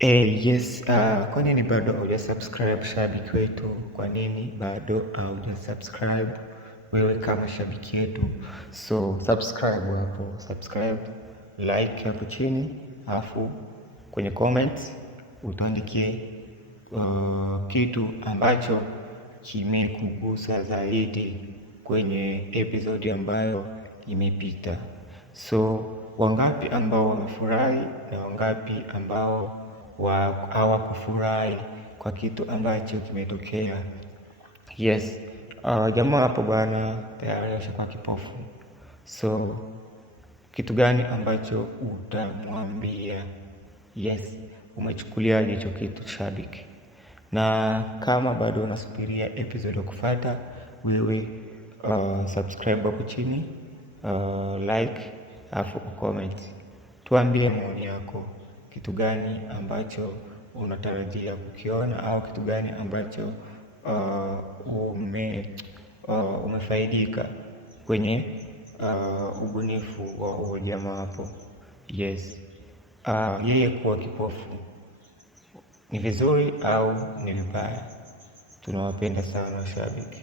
Yes, kwa nini bado hujasubscribe shabiki wetu? Kwa nini bado hujasubscribe wewe kama shabiki yetu? So subscribe hapo, subscribe, like hapo chini, alafu kwenye comments utuandikie kitu ambacho kimekugusa zaidi kwenye episode ambayo imepita. So wangapi ambao wamefurahi na wangapi ambao hawakufurahi kwa kitu ambacho kimetokea? Yes, jamaa hapo bwana tayari ashakuwa kipofu. So kitu gani ambacho utamwambia? Yes, umechukuliaje hicho kitu shabiki? Na kama bado unasubiria episode ya kufuata, wewe subscribe hapo chini, like, alafu comment. Tuambie maoni yako, kitu gani ambacho unatarajia kukiona au kitu gani ambacho umefaidika kwenye ubunifu wa huo jamaa hapo. Yes, yeye kuwa kipofu ni vizuri au ni vibaya? Tunawapenda sana shabiki.